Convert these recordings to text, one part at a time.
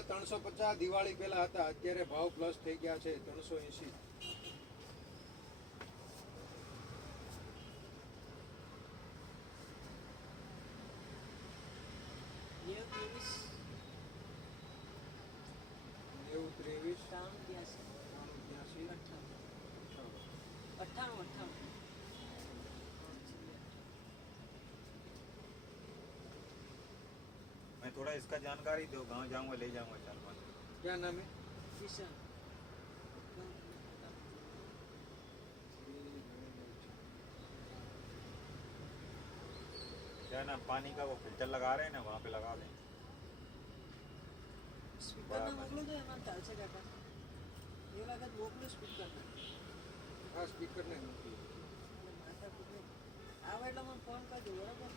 આ 350 દિવાળી પહેલા હતા, અત્યારે ભાવ પ્લસ થઈ ગયા છે 380. નેવું 23 मैं थोड़ा इसका जानकारी दो, गांव जाऊंगा ले जाऊंगा 4-5. क्या नाम है? क्या ना, पानी का वो फिल्टर लगा रहे हैं ना, वहाँ पे लगा दें. હા સ્પીકર ને નથી. ફોન કરજો બરોબર.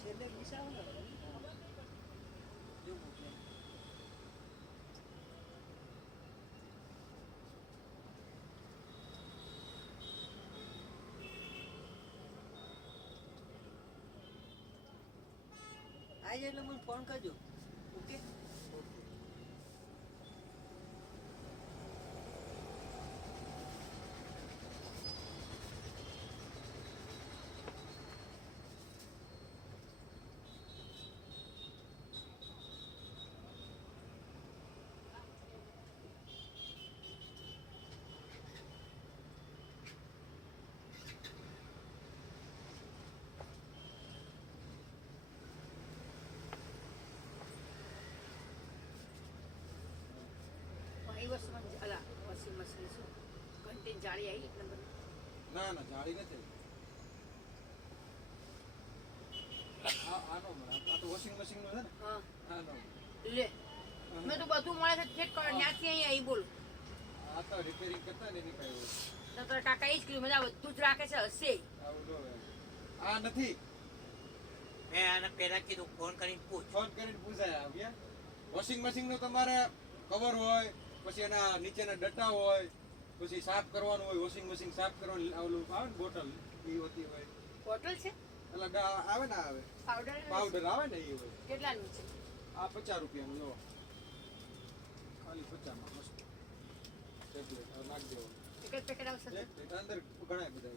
છેલ્લે વિસાવ ને જો મોકલે આજે એટલે મને ફોન કરજો. ઓકે એ વસ્તુમાં અલા વોશિંગ મશીન શું કન્ટેન જાળી આવી 1 નંબર. ના ના જાળી નથી. આનો મળે. આ તો વોશિંગ મશીન નો છે ને. હા આનો લે મેં તો બધું મળે છે ચેક કર ત્યાંથી અહીં આવી બોલ. આ તો રિપેરિંગ કરતા ને એની કઈ હોય. તો તારા કાકા એ જ કીધું બધા બધું જ રાખે છે હશે. આવું જો આ નથી. મેં આને પહેલા કીધું ફોન કરીને પૂછ. ફોન કરીને પૂછાય આવ્યા. વોશિંગ મશીન નો તમારે કવર હોય, પછી એના નીચેના ડટ્ટા હોય, પછી સાફ કરવાનું હોય, વોશિંગ મશીન સાફ કરવાનું ઓલું આવે ને બોટલ એ હોતી હોય. બોટલ છે એટલે આવે ને આવે પાવડર પાવડર આવે ને એ હોય. કેટલાનું છે? આ 50 રૂપિયાનું લો. ખાલી 50 માં મસ્ત ટેબ્લેટ નાખ દેવો. એક જ પેકેટ આવશે. એક અંદર ઘણા બધા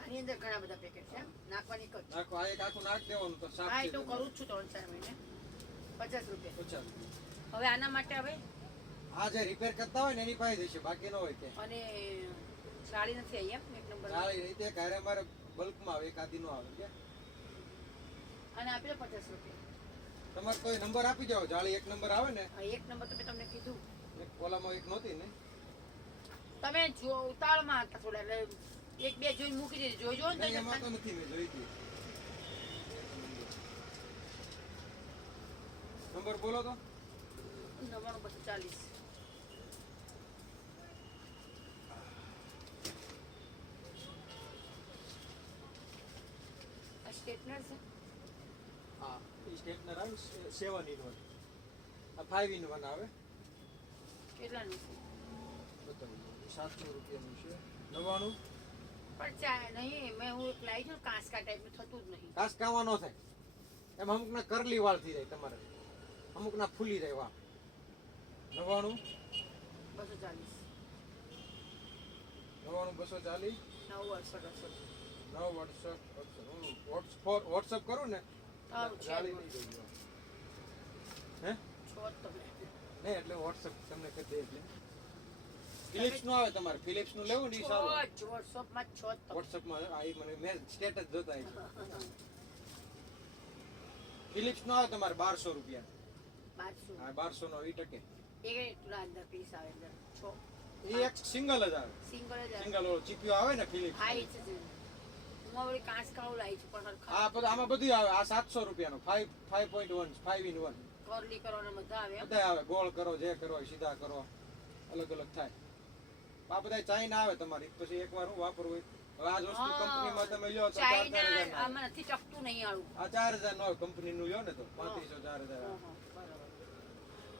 આની અંદર ઘણા બધા પેકેટ છે નાખવાની કર. નાખો. આ એક આખું નાખ દેવાનું તો સાફ હા થઈ એ તો જાય. કરું જ છું 3-4 મહિને. 50 રૂપિયા. 50 રૂપિયા. હવે આના માટે હવે આ જે રિપેર કરતા હોય ને એની પાસે જશે, બાકી ન હોય કે અને જાળી નથી આવી એમ 1 નંબર. ચાલે રીતે ઘરે મારે બલ્કમાં આવે, એક આદી નો આવે કે અને આપી દો 50 રૂપિયા. તમારે કોઈ નંબર આપી જાવ. જાળી 1 નંબર આવે ને, હા 1 નંબર તો મેં તમને કીધું. એક ઓલામાં એક નહોતી ને. તમે જો ઉતાળમાં હતા થોડા એટલે 1-2 જોઈને મૂકી દીધી. જોઈજો ને નહીં, એમાં તો નથી મેં જોઈ હતી. નંબર બોલો તો. 99-240. આ સ્ટેટનર છે. હા એ સ્ટેટનર આવે 7 in 1. આ 5 in 1 આવે. કેટલાનું છે? બતાવી દઉં. 700 રૂપિયાનું છે. 99. પણ ચા નહીં મેં હું એક લાવી છું કાંસકા ટાઈપનું થતું જ નહીં. કાસકાવા ન થાય. એમ અમુકના કરલી વાળ થઈ જાય તમારે, અમુકના ફૂલી જાય વાળ. 99. 240. 99 240. 9-68. 9 વોટ્સઅપ કરું ને સારું છે. જાળી નહીં દઈ દો. હે છો જ તમે. નહીં એટલે વોટ્સઅપ તમને કરી દે. એટલે ફિલિપ્સ નું આવે તમારે. ફિલિપ્સ નું લેવું ને ઈ સારું. છો જ વોટ્સઅપમાં છો જ તમે. વોટ્સઅપ માં આ મને મેં સ્ટેટસ જોતા હોય. ફિલિપ્સ નો આવે તમારે 1200 રૂપિયા. 500. હા 1200 નો ઈ ટકે. એક એટલા અંદર પીસ આવે અંદર છો. એ એક સિંગલ જ આવે. સિંગલ જ આવે. સિંગલ ઓલો ચીપિયો આવે ને ફિલિપ્સ. હા એ છે. હું હવે કાંસકાળું લાવી છું પણ હરખા આ બધું આમાં બધું આવે. આ 700 રૂપિયાનો 5.1 5 in 1 કરલી કરવાના બધા આવે એમ. બધા આવે. ગોળ કરો, જે કરો, સીધા કરો, અલગ અલગ થાય. આ બધા ચાઇના આવે તમારી. પછી એકવાર હું વાપરવું હોય હવે આ જ વસ્તુ હા. કંપનીમાં તમે લ્યો તો 4,000 ચાઇના ના આમાં નથી ચકતું નહીં આવું આ 4,000 નો કંપનીનું લ્યો ને તો 3500 4,000 બરાબર.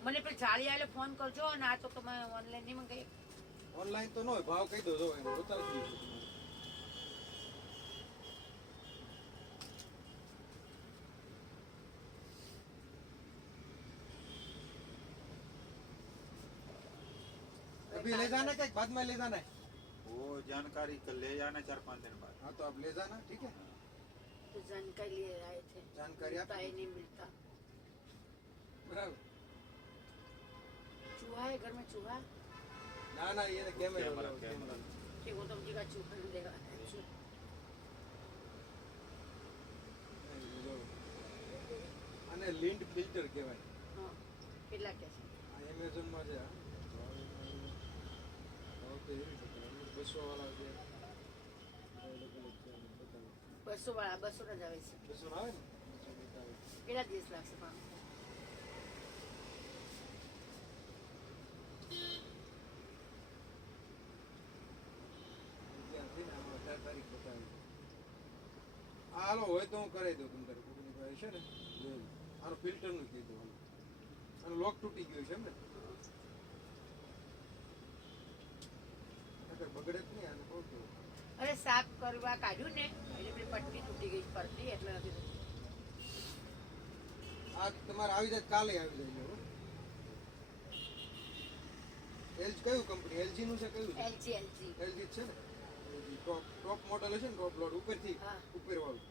મને પેલી જાળી આલે ફોન કરજો અને આ તો તમે ઓનલાઈન નહીં મંગાવી. ઓનલાઈન તો ન હોય ભાવ કહી દો જો એનો બતાવી દઈશું તમને. अभी ले जाना क्या बाद में ले जाना है वो जानकारी कल ले जाना 4-5 दिन बाद। हाँ तो आप ले जाना ठीक है तो जानकारी लिए आए थे जानकारी आप मिलता ही नहीं मिलता. बराबर चूहा है घर में चूहा ना ना ये कैमरा कैमरा। कि वो तुम जी का चूहा नहीं देगा. અને લિંડ ફિલ્ટર કહેવાય હા કેટલા કે છે આ એમેઝોન માં છે ભાવ તો એવી છે 200 વાળા છે અલગ અલગ છે બતાવો 200 વાળા 200 ના જ આવે છે 200 આવે ને 200 બતાવે કેટલા દિવસ લાગશે પણ ત્યાંથી ને આમાં 18 તારીખ બતાવી આ હાલો હોય તો હું કરાવી દઉં તમને કોઈની પાસે છે ને જોઈ લો. આનું ફિલ્ટર નું કીધું હાલો આનું લોક તૂટી ગયું છે એમ ને નકર બગડે જ નહીં આને બહુ કેવું અરે સાફ કરવા કાઢ્યું ને એટલે પેલી પટ્ટી તૂટી ગઈ પડતી એટલે નથી થતું. આ તમારે આવી જાય કાલે આવી જાય હો એલજી કયું કંપની એલજી નું છે કયું છે એલજી એલજી એલજી છે ને LG ટોપ મોડલ છે ને ટોપ લોડ ઉપરથી હા. ઉપર વાળું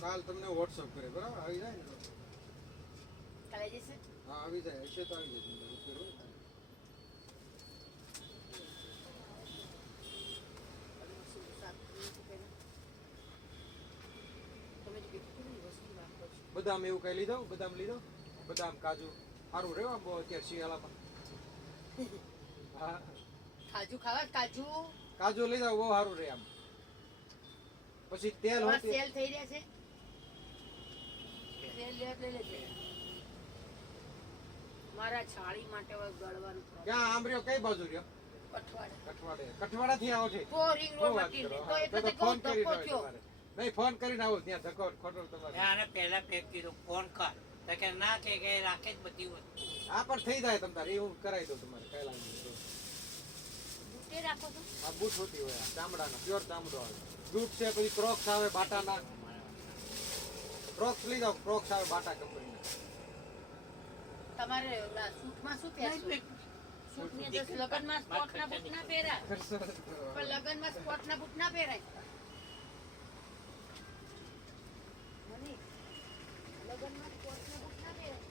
કાલ તમને વોટ્સઅપ કરે બરાબર આવી જાય ને તો. કાલે જશે હા આવી જાય હશે તો આવી જાય તમને ઉપર હોય ને. તમે જ કેટલી વસ્તુ રાખો છો બદામ એવું કઈ લીધો બદામ લીધો બદામ કાજુ સારું રહેવા બહુ અત્યારે શિયાળામાં હા કાજુ ખાવા કાજુ કાજુ લઈ જાવ બહુ સારું રહે આમ પછી તેલ તમારા હોતી સેલ થઈ રહ્યા છે સેલ લેવા લઈ લેજે મારા છાળી માટે હવે ગળવાનું problem. ક્યાં આમ રહ્યો કઈ બાજુ રહ્યો અઠવાડિયે કઠવાડા થી આવો છે તો રિંગ રોડ વાત મટી કરો. તો હા, એટલે તો તો ફોન કહું કરીને ધક્કો આવે થયો તમારે. નહીં ફોન કરીને આવો ત્યાં ધક્કો ખોટો તમારે મેં આને પહેલા પેક કીધું ફોન કર તો કે ના કે રાખે જ બધી વસ્તુ આ પણ થઈ જાય તમારે એવું કરાવી દો તમારે કઈ લાગે નહીં. બુટે રાખો છો આ બૂટ હોતી હોય આ ચામડાના પ્યોર ચામડો આવે બૂટ છે પછી ક્રોક્સ આવે બાટાના ક્રોક્સ લઈ જાઓ ક્રોક્સ આવે બાટા કંપનીના તમારે ઓલા સૂટમાં શું પહેરશો સૂટની અંદર લગનમાં સ્પોર્ટના બૂટ ના પહેરાય પણ લગનમાં સ્પોર્ટના બૂટ ના પહેરાય મનીષ, લગનમાં સ્પોર્ટના બૂટ ના પહેરાય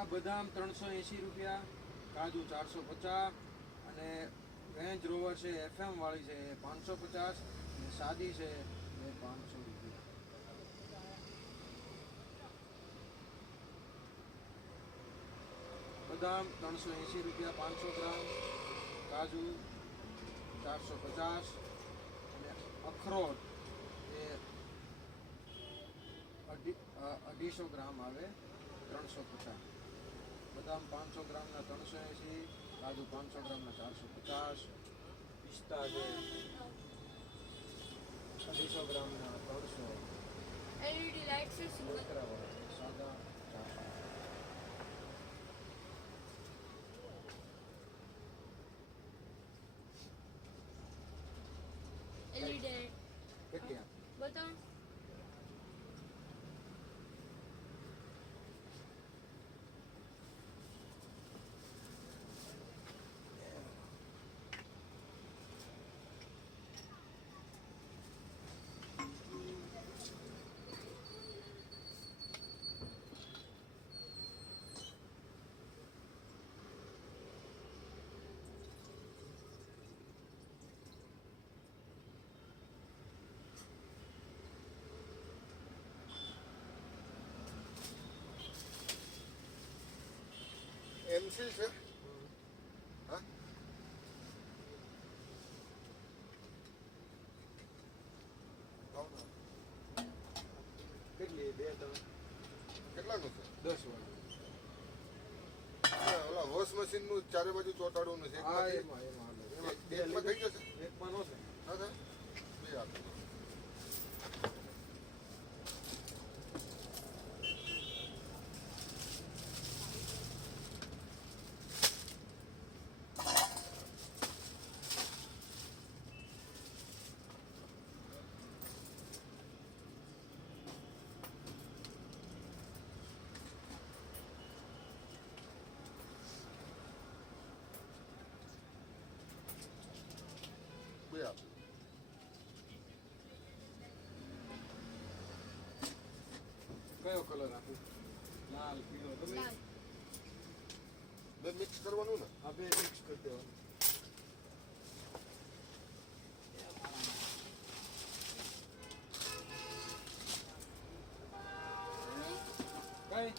પાકા બદામ 380 રૂપિયા, કાજુ 450, અને રેન્જ રોવર છે FM વાળી છે એ 550, અને સાદી છે એ 500 રૂપિયા. બદામ 380 રૂપિયા 500 ગ્રામ, કાજુ 450, અને અખરોટ એ 250 ગ્રામ આવે 350. બદામ 500 ગ્રામના 380, કાજુ 500 ગ્રામના 450, પિસ્તા છે 250 ગ્રામના 300, એલઈડી લાઇટ છે સિંગલ. કોતરાવાળા સાદા 400. એલઈડી કેટલી આપી? બતાવો. એમસી છે હા કેટલી? 2 3 કેટલાનું છે 10 વાળી. ઓલા વોશ મશીન નું ચારે બાજુ ચોટાડવું છે હા એમાં હાલે. એકમાં થઈ જશે એકમાં નો થાય. હા થાય બે આપી દો. બે આપી દો. કયો કલર આપું? લાલ, પીળો, ગમે લાલ. બે મિક્સ કરવાનું ને આ બે મિક્સ કરી દેવાનું. કઈ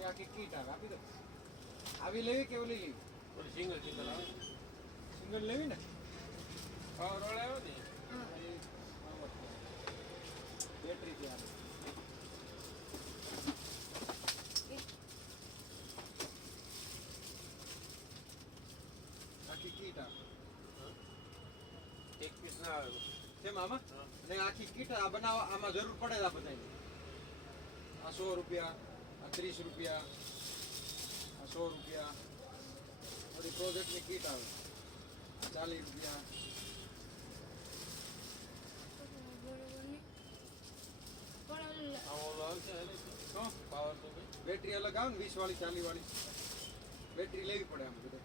એ આખી કીટ આવે, આપી દો. આવી લેવી કે ઓલી લેવી? સિંગલ સિંગલ આવે સિંગલ લેવી ને? પાવર વાળા આવે ને બેટરી થી આવે. આખી કીટ આવે. એક પીસ ના આવે કેમ આમાં? ને આખી કીટ આ બનાવવા આમાં જરૂર પડે આ બધાની. આ 100 રૂપિયા, આ 30 રૂપિયા, આ 100 રૂપિયા. બધી પ્રોજેક્ટની કીટ આવે. આ 40 રૂપિયા. બરોબર ને. પણ આ ઓલો આવશે તો પાવર તો ભાઈ બેટરી અલગ આવે ને 20 વાળી 40 વાળી. બેટરી લેવી પડે આમ બધે.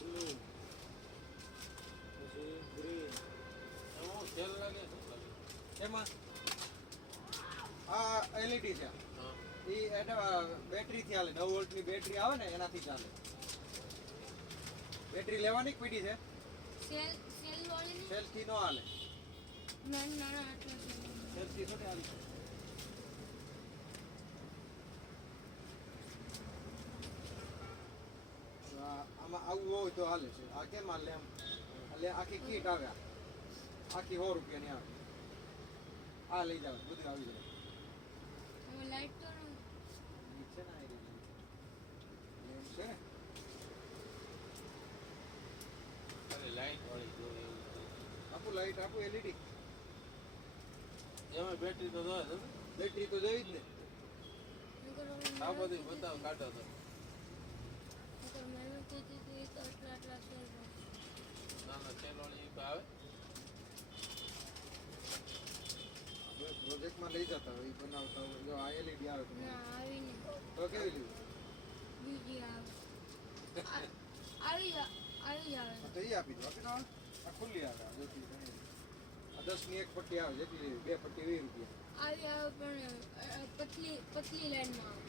Blue. પછી green. એમાં સેલ લાગે શું લાગે એમાં આ એલઈડી છે. હા એ બેટરી થી હાલે. 9 વોલ્ટની બેટરી આવે ને એનાથી ચાલે. બેટરી લેવાની જ પડી છે. સેલ વાળી ને સેલ થી નો હાલે. ના આટલા છે. સેલ થી થોડી હાલે. આમાં આવું હોય તો હાલે છે. આ કેમ હાલે એમ? એટલે આખી કીટ આવે આ. આખી 100 રૂપિયાની આવે. આ લઈ જાવ બધું આવી જાય. હવે લાઈટ તો ઈ છે ને આ રહી. એમ છે ને? અરે લાઈટ વાળી જો એવું છે. આપું લાઈટ આપું એલઈડી. એમાં બેટરી તો જોવે છે ને? બેટરી તો જોઈ જ ને. આ બધું બતાવ કાઢો તો મહેનત થી તો આટલા સેલ ના ના સેલ વાળી એક આવે પ્રોજેક્ટમાં લઈ જતા હોય ઈ બનાવતા હોય. જો આ એલઈડી આવે તો ના આવી નહીં. તો કેવી લેવી? બીજી આવે આવી આવે તો એ આપી દો આ ખુલ્લી આવે આ જેટલી ઘણી. આ 10 ની એક પટ્ટી આવે જેટલી લેવી. બે પટ્ટી 20 રૂપિયા. આવી આવે પણ પતલી લાઈનમાં આવે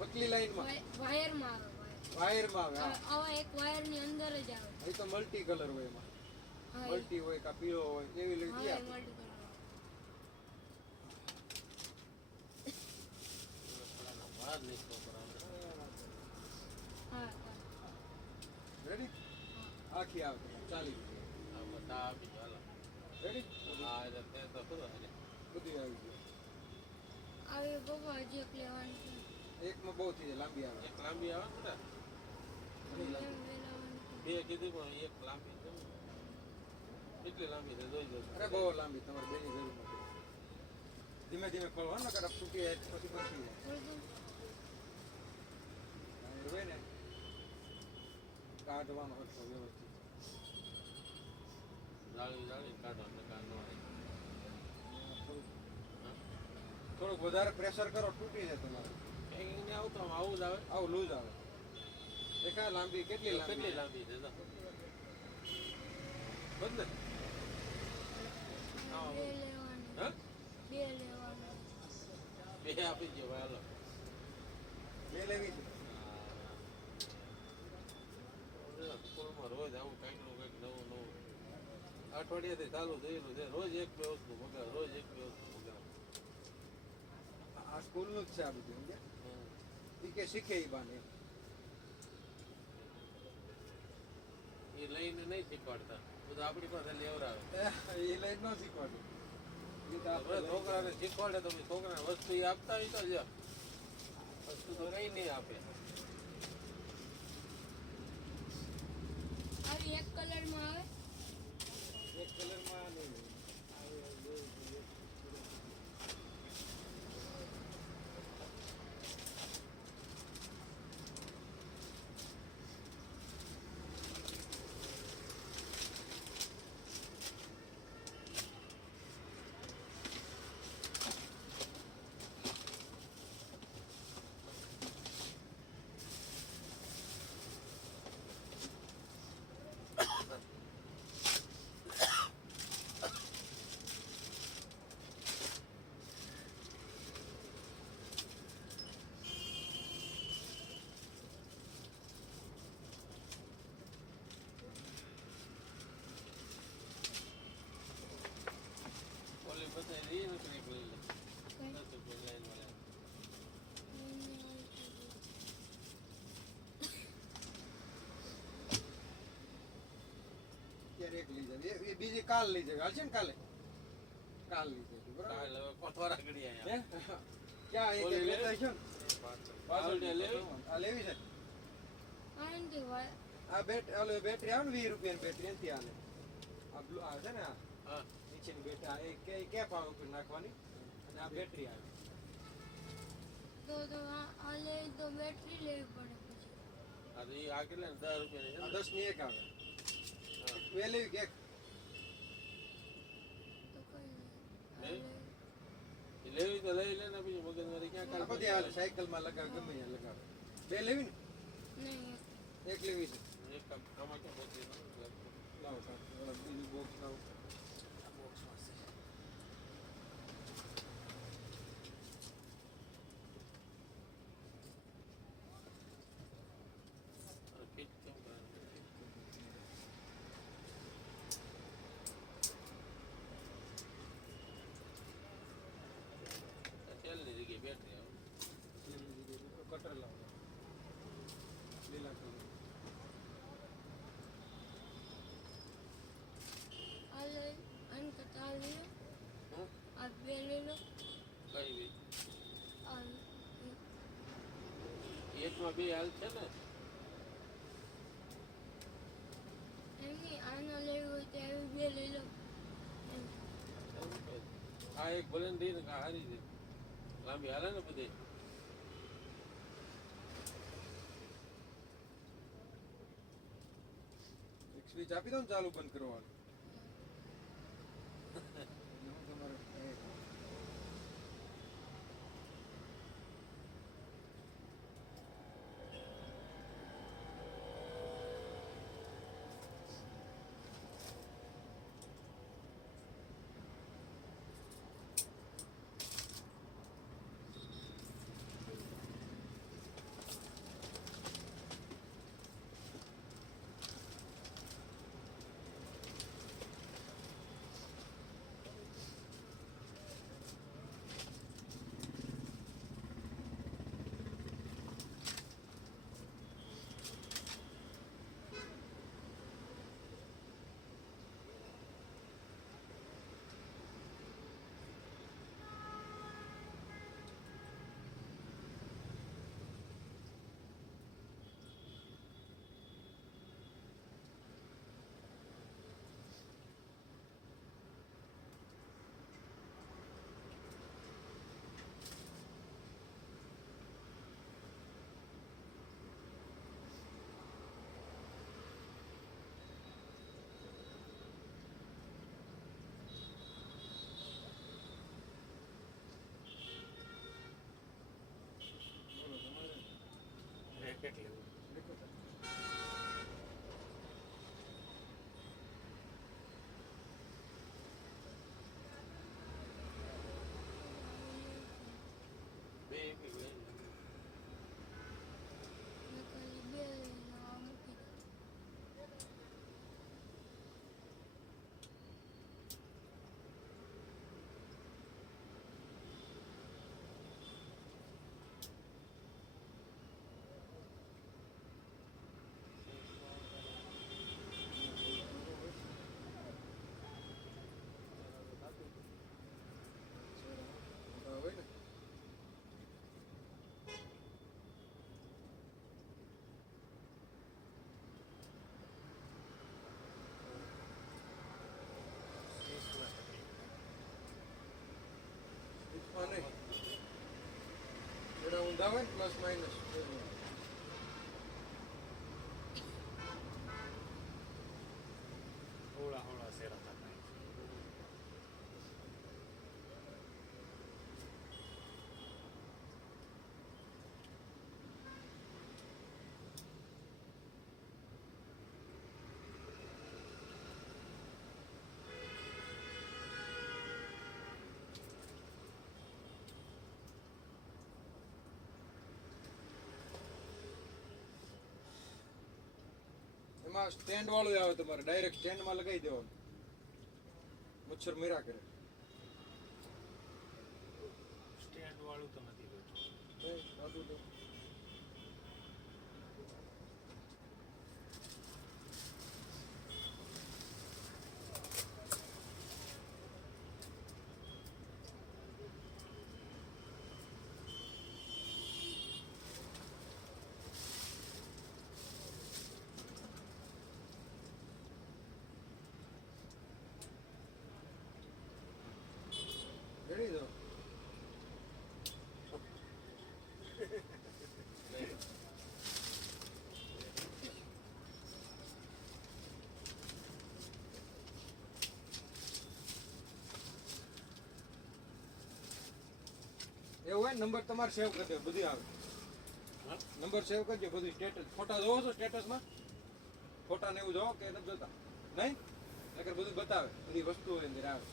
પતલી લાઈનમાં વાયરમાં આવે વાયરમાં આવે આવા એક વાયરની અંદર જ આવે એ તો મલ્ટી કલર હોય એમાં. હા મલ્ટી હોય કા પીળો હોય એવી લઈ હા ગયા મલ્ટી કલર બહાર નીકળો બરાબર. હા રેડી આખી આવે 40 રૂપિયા. આ બધા આપી દો હાલો. રેડી આ એટલે તે તો ખરું હાલે. બધી આવી ગયું. આવી પપ્પા હજી એક લેવાની છે એકમાં બહુ થઈ જાય લાંબી આવે. એક લાંબી આવે ને ઘણી લાંબી. બે લાવવાની છે. બે કીધી પણ એક લાંબી છે ને. કેટલી લાંબી છે જોઈ જજો. અરે બહુ લાંબી તમારે બેની જરૂર નથી. ધીમે ધીમે ખોલો ને કદાચ તૂટી જાય પછી બચી જાય. થોડું વાયર હોય ને કાઢવાનો હતો વ્યવસ્થિત. જાળી જાળી કાઢો ને કાં ન હોય. થોડુંક વધારે પ્રેશર કરો તૂટી જાય તમારે. કંઈક ને આવું તો આમ આવું જ આવે. આવું લૂઝ આવે. એ કાંઈ લાંબી કેટલી કેટલી લાંબી લાંબી છે તો. બદલે બે લેવાની હા બે લેવાની બે આપી દો ભાઈ હાલો. બે લેવી છે. સ્કૂલમાં રોજ આવું કંઈક નું કંઈક નવું નવું અઠવાડિયાથી ચાલુ થયેલું છે. રોજ એક બે વસ્તુ મગાવ રોજ એક બે વસ્તુ મગાવ. આ સ્કૂલનું જ છે આ બધું સમજ્યા? ઈ કે શીખે ઈ બાને. એ લઈને નહીં શીખવાડતા બધું આપણી પાસે લેવડાવે. એ લઈને ન શીખવાડું. ઈ તો આપણે આપણે છોકરાને શીખવાડે તો પછી છોકરાને વસ્તુ એ આપતા હોય તો જ વસ્તુ તો કઈ નહીં આપે. આવી એક કલરમાં આવે એક કલરમાં નહીં. ઓલી બધા રહી નથી એક લઈ લે. કઈ નથી કોઈ લાઈન વાળા. અત્યારે એક લઈ જાય. એ બીજી કાલ લઈ જાય. હાલશે ને કાલે? કાલ લઈ જાય. બરાબર? કાલ હવે કોઠવારા ઘડી હે? અહીંયા. ક્યાં એક ઓલી લેતા છો ને? પાછળ ત્યાં લેવી? આ લેવી છે. આનંદથી વાય આ બેટરી આવે ને 20 રૂપિયાની બેટરી એનથી હાલે. આ બ્લુ આવે છે ને આ હા નીચેની બેટરી આ એ કેપ આવે ઉપર નાખવાની અને આ બેટરી આવે. તો આ લે તો બેટરી લેવી પડે પછી આ તો ઈ આ કેટલા 10 રૂપિયાની છે આ ને? 10 ની એક આવે. હા. બે લેવી કે એક? તો કઈ નહીં? એ લેવી તો લઈ લે ને બીજું મગજમારી ક્યાં આ કાલ બધી હાલે. સાયકલમાં લગાવે ગમે ત્યાં લગાવે. બે લેવી ને? નહીં એક લેવી છે. એક કામ આમાં ક્યાં બચી લાવો સાહેબ. બીજું બોક્સ લાવો. આ બોક્સમાં છે. ફિટ કેમ કરે તેલની જગ્યાએ બેટરી આવે. કટર લાવો. લીલા કલર. આ લે અન કટા લે હં? આ બે લઈ લો કઈ બી આ એકમાં બે હાલ છે ને. એમની આનો લેવી હોય તો એવી બે લઈ લો એમ. આ એક ભલે ને દઈ ને આ હારી છે લાંબી હાલે ને બધી. એક સ્વિચ આપી દો ને ચાલુ બંધ કરવાનું. હું તમારે કેટલી બે એમબી હોય ને. મેં ખાલી 2 લઈને આ મૂકી દીધું. હા, હોય ને. સ્પીચમાં નહીં. જેડા ઊંધા હોય ને પ્લસ માઇનસ હોળા હોળા શેરા થતા એમાં સ્ટેન્ડ વાળું આવે તમારે ડાયરેક્ટ સ્ટેન્ડમાં લગાવી દેવાનું મચ્છર મેરા કરે સ્ટેન્ડ વાળું તો નથી હોતું સાદું તો રેડી દો એવું હોય ને નંબર તમારે સેવ કરી દો બધી આવે નંબર સેવ કરજો બધું સ્ટેટસ ફોટા જોવો છો સ્ટેટસમાં ફોટા ને એવું જોવો કે નથી જોતા નહીં નકર બધું બતાવે બધી વસ્તુઓ અંદર આવે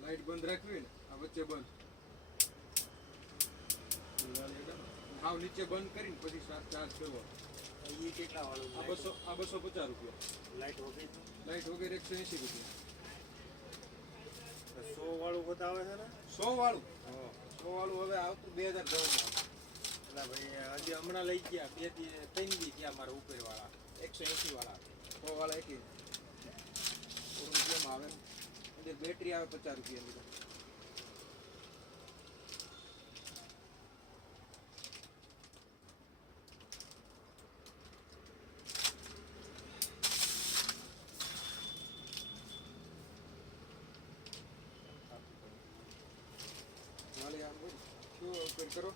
લાઈટ બંધ રાખવી ને આ વચ્ચે બંધ હાવ નીચે બંધ કરીને પછી ચાર્જ કરવો એ કેટલા વાળું આ 250 રૂપિયા લાઈટ વગેરે લાઈટ વગેરે 180 રૂપિયા 100 વાળું બતાવે છે ને 100 વાળું હા 100 વાળું હવે આવતું 2010 એટલે ભાઈ હજી હમણાં લઈ ગયા 2 થી 3 દી ગયા મારા ઉપર વાળા 180 વાળા 100 વાળા એકી રૂપિયામાં આવે ને અંદર બેટરી આવે 50 રૂપિયાની તો. વાલી આમ બોલ શું ઉપર કરો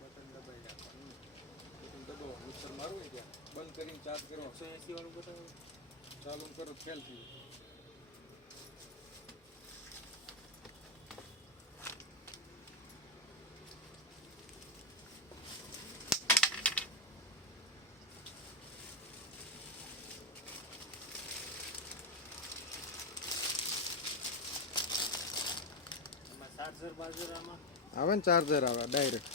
બટન દબાઈ રાખવાનું બટન દબાવો મિક્સર મારવું હોય ત્યાં બંધ કરીને ચાર્જ કરો 180 વાળું બતાવે ચાલુ કરો ફેલ થઈ એમાં ચાર્જર બાજર આમાં આવે ને ચાર્જર આવે ડાયરેક્ટ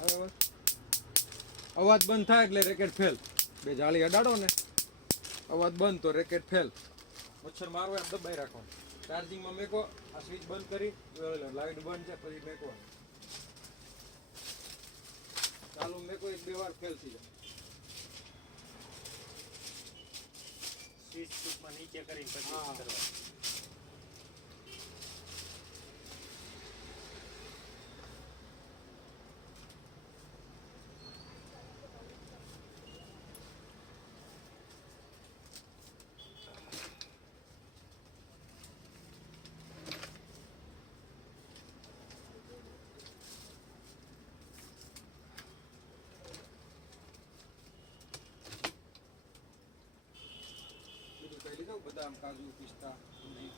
આવે અવાજ બંધ થાય એટલે રેકેટ ફેલ. બે જાળી અડાડો ને અવાજ બંધ તો રેકેટ ફેલ. મચ્છર મારો એમ દબાઈ રાખવાનું. ચાર્જિંગમાં મેકો, આ સ્વિચ બંધ કરી લાઈટ બંધ છે પછી મેકવાનું. ચાલુ મેકો 1-2 વાર ફેલ થઈ જાય. સ્વિચ ટૂંકમાં નીચે કરીને પછી હા. કરવાનું. બધું કહી લીધું, બદામ, કાજુ, પિસ્તા, સૂજી.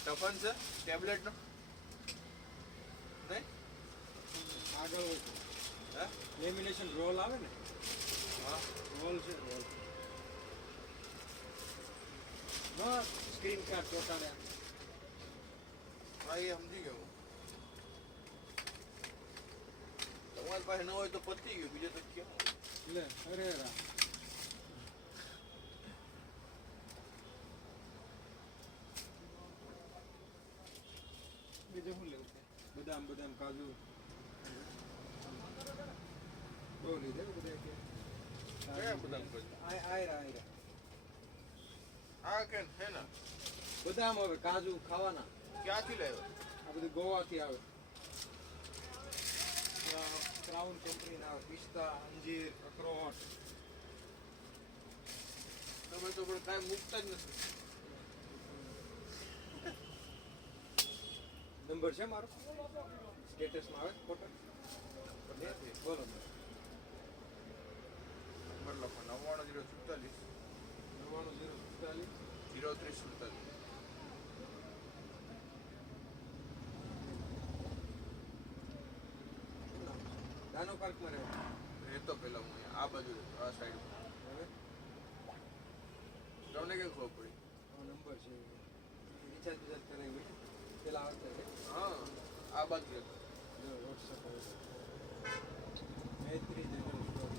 ટફન છે ટેબ્લેટનો નહીં આગળ હોય તો હે લેમિનેશન રોલ આવે ને હા રોલ છે રોલ હા સ્ક્રીન કાર્ડ ચોટાડ્યા હા એ સમજી ગયો હું. તમારી પાસે ન હોય તો પતી ગયું બીજું તો ક્યાં લે અરે રા બીજું શું લેવું છે બદામ બદામ કાજુ બહુ લીધે બધા કે કયા બદામ કાજુ? આયરા આ કે છે ને બદામ હવે કાજુ ખાવાના ક્યાંથી લાવ્યો આ બધું ગોવાથી આવે ક્રાઉન કંપનીના આવે પિસ્તા અંજીર અખરોટ તમે તો પણ કાંઈ મૂકતા જ નથી નંબર છે મારો સ્ટેટસમાં આવે ફોટો બોલો નંબર લખો 99047 99 0347 દાનો પાર્કમાં રહેવાનું રહેતો પેલા હું અહીંયા આ બાજુ રહેતો આ સાઈડ હવે તમને કેમ ખબર પડી આ નંબર છે રિચાર્જ બિચાર્જ કરાવી હોય પેલા આવતા છે હા આ બાજુ રહેતો વોટ્સઅપ આવે મૈત્રી જનરલ સ્ટોર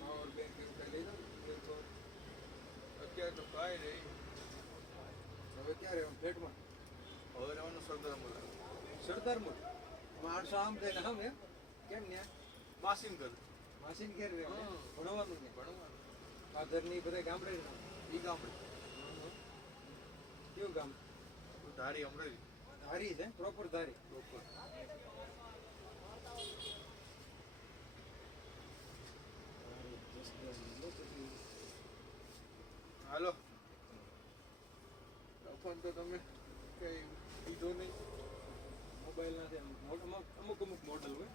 પાવર બેંક એવું કઈ લઈ લો અત્યારે તો કાંઈ નહીં હવે ક્યારે ફ્લેટમાં હવે રહેવાનું સરદાર મળે સરદારમું માણસો આમ જાય ને આમ એમ કેમ ને માસીન કર માસીન ઘેર રહે હા. ભણવાનું ને ભણવાનું ફાધર ની બધા ગામડે જ ના. ઈ ગામડે કયું ગામ ધારી અમરેલી ધારી છે પ્રોપર ધારી પ્રોપર હાલો ફોન તો તમે કઈ કીધો નહીં મોબાઈલ ના છે અમુક અમુક મોડલ હોય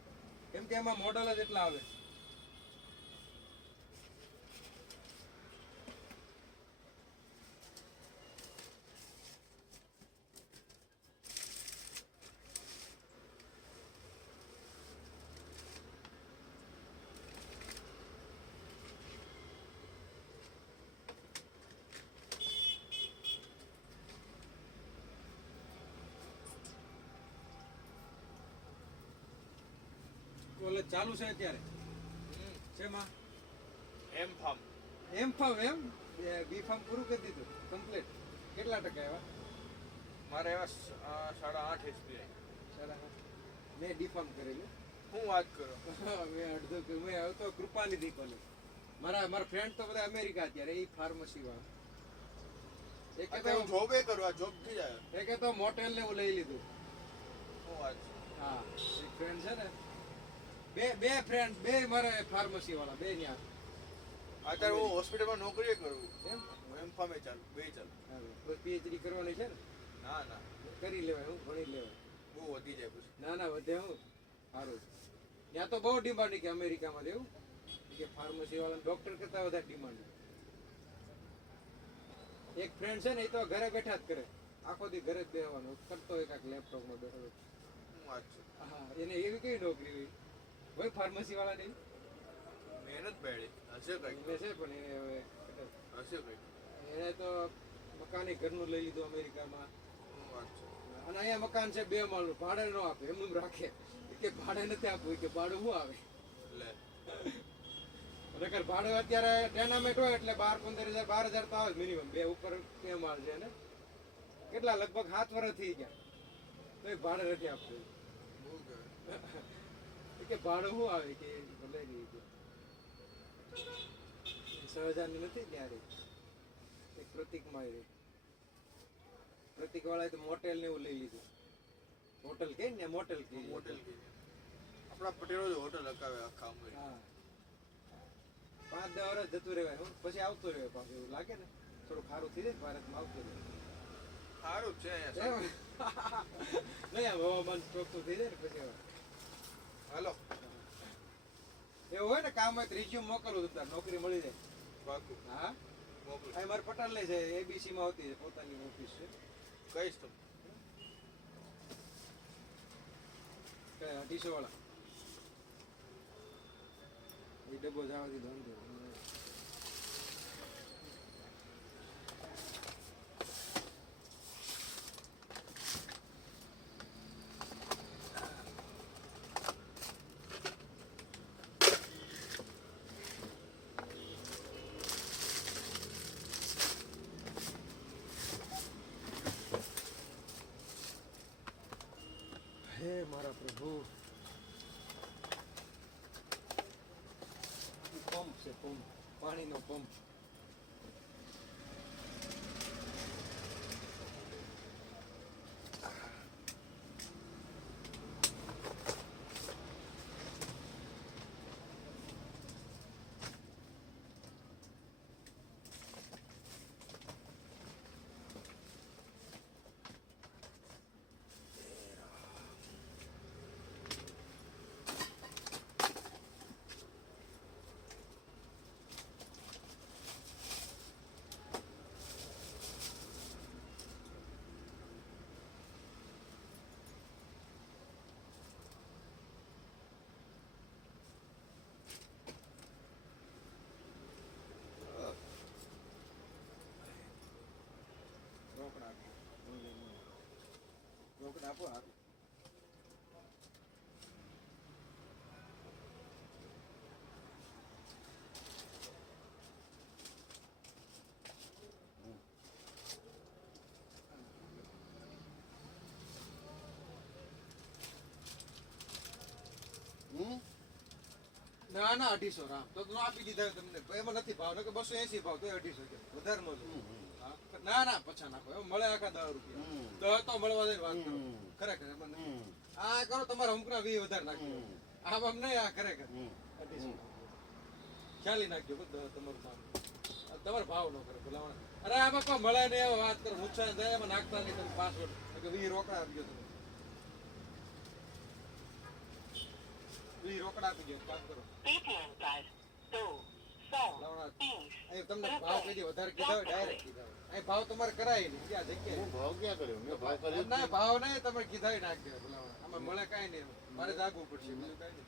કેમ કે એમાં મોડલ જ એટલા આવે કોલેજ ચાલુ છે અત્યારે શેમાં એમ ફાર્મ એમ ફાર્મ એમ બી ફાર્મ પૂરું કરી દીધું કમ્પ્લીટ કેટલા ટકા આવ્યા મારે એવા 8.5 એસપીઆઈ મેં ડી ફાર્મ કરેલું હું વાત કરો મેં અડધું મેં હવે તો કૃપાનિધિ કોલેજ મારા ફ્રેન્ડ તો બધા અમેરિકા અત્યારે એ ફાર્મસી વાળા એકે અત્યારે હું તો જોબે કરું આ જોબ થઈ જાય એકે તો મોટેલ ને હું લઈ લીધું હું વાત છે હા એક ફ્રેન્ડ છે ને બે ફ્રેન્ડ બે મારે ફાર્મસી વાળા બે ન્યા અત્યારે હું હોસ્પિટલમાં નોકરી કરું એમ એમ ફાર્મે ચાલુ બે ચાલુ પીએચડી કરવાની છે ને ના ના કરી લેવાય હું ભણી લેવાય બહુ વધી જાય પછી ના વધે હું સારું ત્યાં તો બહુ ડિમાન્ડ કે અમેરિકામાં લેવું કે ફાર્મસી વાળા ડોક્ટર કરતા વધારે ડિમાન્ડ એક ફ્રેન્ડ છે ને એ તો ઘરે બેઠા જ કરે આખો દી ઘરે જ બેસવાનું કરતો હોય કાંઈક લેપટોપમાં બેઠો હોય. હું વાત છે હા એને એવી કઈ નોકરી હોય ફાર્મસી વાળા નહીં મહેનત બેડે હશે કઈક એને છે પણ એને હવે હશે કઈક એને તો મકાન ઘરનું લઈ લીધું અમેરિકામાં હું વાત છે અને અહીંયા મકાન છે 2 માળનું ભાડે ન આપે એમનું રાખે કે ભાડે નથી આપવું કે ભાડું શું આવે લે નકર ભાડું અત્યારે ટેનામેન્ટ હોય એટલે 12-15,000 12,000 તો આવે મિનિમમ બે ઉપર 2 માળ છે ને કેટલા લગભગ 7 વર્ષ થઈ ગયા તો એ ભાડે નથી આપતું બહુ કહેવાય કે ભાડું શું આવે કે ભલે નહીં કે 6,000 ની નથી ત્યારે એક પ્રતિકમાં રહી પ્રતિક વાળાએ તો મોટેલ ને એવું લઈ લીધું હોટલ કે ને મોટેલ કે હોટેલ કે આપણા પટેલો જ હોટલ હકાવે આખા અમરેલી હા 5-10 વર્ષ જતું રહેવાય હું પછી આવતો રહ્યો પાછું એવું લાગે ને થોડું ખારું થઈ જાય ને ભારતમાં આવતું રહે સારું જ છે અહીંયા નહીં આમ હવામાન ચોખ્ખું થઈ જાય ને પછી હવે. હાલો એવું હોય ને કામ હોય તો રિઝ્યુમ મોકલવું તમને નોકરી મળી જાય પાકું હા મોકલું અહીં મારે પટેલ લે છે એબીસી માં હોતી છે પોતાની ઓફિસ છે કહીશ તમે ટીસો વાળા એ ડબ્બો જવા દીધો અંદર હે મારા પ્રભુ પંપ છે પંપ પાણીનો પંપ રોકડા રોકડા આપો હારું ના ના 250 રામ તો નો આપી દીધા હોય તમને એમાં નથી ભાવ કે 280 ભાવ તો 250 કે વધારે નો જોઈએ. હા, ના ના પછા નાખો એમ મળે આખા 10 રૂપિયા 10 તો મળવા દે વાત કરો ખરેખર એમાં નથી. આ કરો તમારા હુંકના 20 વધારે નાખજો આમ આમ નહીં આ ખરેખર 250 ચાલી નાખજો બધું તમારું ભાવ તમારો ભાવ નો કરે બોલાવવા અરે આમાં કોઈ મળે નહીં એવા વાત કરો નુકસાન થાય એમાં નાખતા નહીં તમે પાસવર્ડ કે 20 રોકડા આપી દો તમે 20 રોકડા આપી દો કામ કરો અહીં તમને ભાવ કીધી વધારે કીધા હોય ડાયરેક્ટ કીધા હોય અહીં ભાવ તમારે કરાય નહીં ક્યાં જગ્યાએ હું ભાવ ક્યાં કર્યો મેં ભાવ કર્યો જ ના નહીં. ભાવ નહીં તમે કીધા હોય નાખ દે બોલાવવા આમાં મળે કાંઈ નહીં મારે જાગવું પડશે બીજું કાંઈ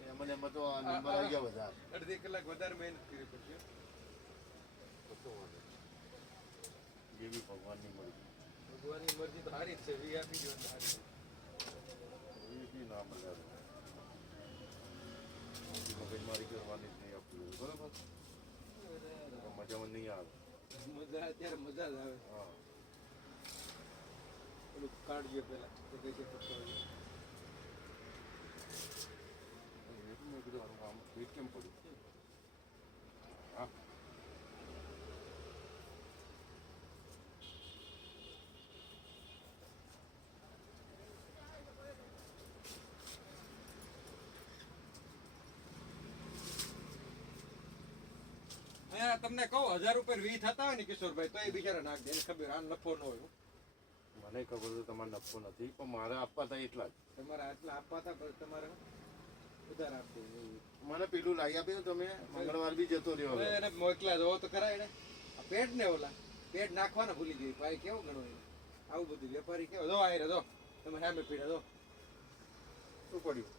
નહીં મને એમાં તો આ નંબર આવી ગયા બધા અડધી કલાક વધારે મહેનત કરવી પડશે જેવી ભગવાનની મરજી ભગવાનની મરજી તો સારી જ છે વી આપી દો એટલે સારી છે. એવી બી ના મળે મગજમારી કરવાની જ નહીં આપવું બરોબર મજામાં નહીં આવે મજા અત્યારે મજા જ આવે હા પેલું કાઢજો પેલા તો કઈ છે પકડજો એટલું મેં કીધું આનું આમ ફીટ કેમ પડ્યું હા અહીંયા તમને કહું 1000 રૂપિયા વી થતા હોય ને કિશોરભાઈ તો એ બિચારા નાખ દે એને ખબર આ નફો ન હોય મને ખબર છે તમારે નફો નથી પણ મારે આપવા હતા એટલા જ તમારે આટલા આપવા હતા પણ તમારે ઉધાર આપવું એવું. મને પેલું લાવી આપ્યું તમે મંગળવાર બી જતો રહ્યો હવે હવે. એને મોકલા દો તો કરાય ને આ પેટ ને ઓલા પેટ નાખવાના ભૂલી ગઈ ભાઈ કેવું ગણો એને આવું બધું વેપારી કેવો જો આયરે જો તમે સામે પીડે જો શું પડ્યું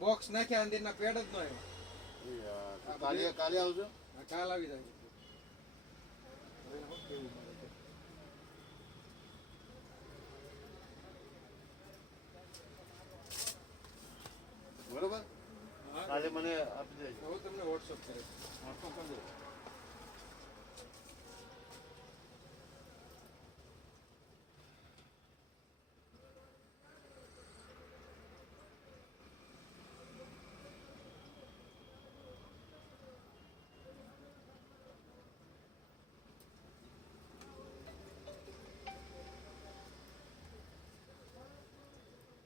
બોક્સ નાખ્યા અંદરના પેડ જ ન આવ્યો એ યાર, કાલે કાલે આવજો આ કાલ આવી જાય હવે શું કેવું મારે તો. બરોબર હા, કાલે મને આપી દેજો હું તમને વોટ્સઅપ કરે વાંચો કરી દેજો.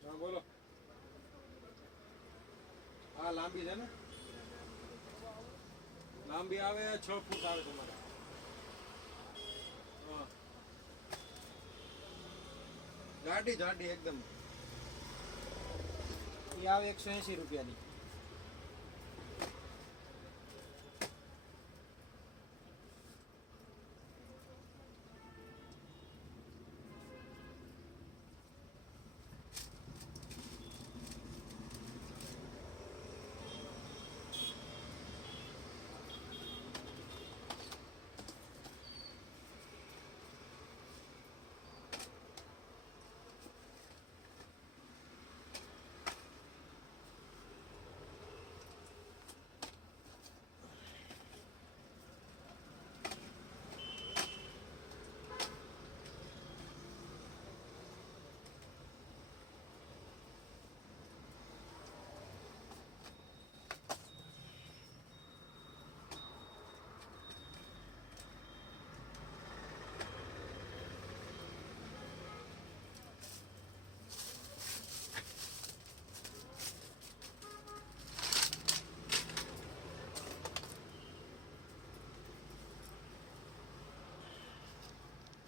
હા બોલો હા લાંબી છે ને લાંબી આવે 6 ફૂટ આવે તમારે. હા. જાડી જાડી એકદમ. એ આવે 180 રૂપિયાની.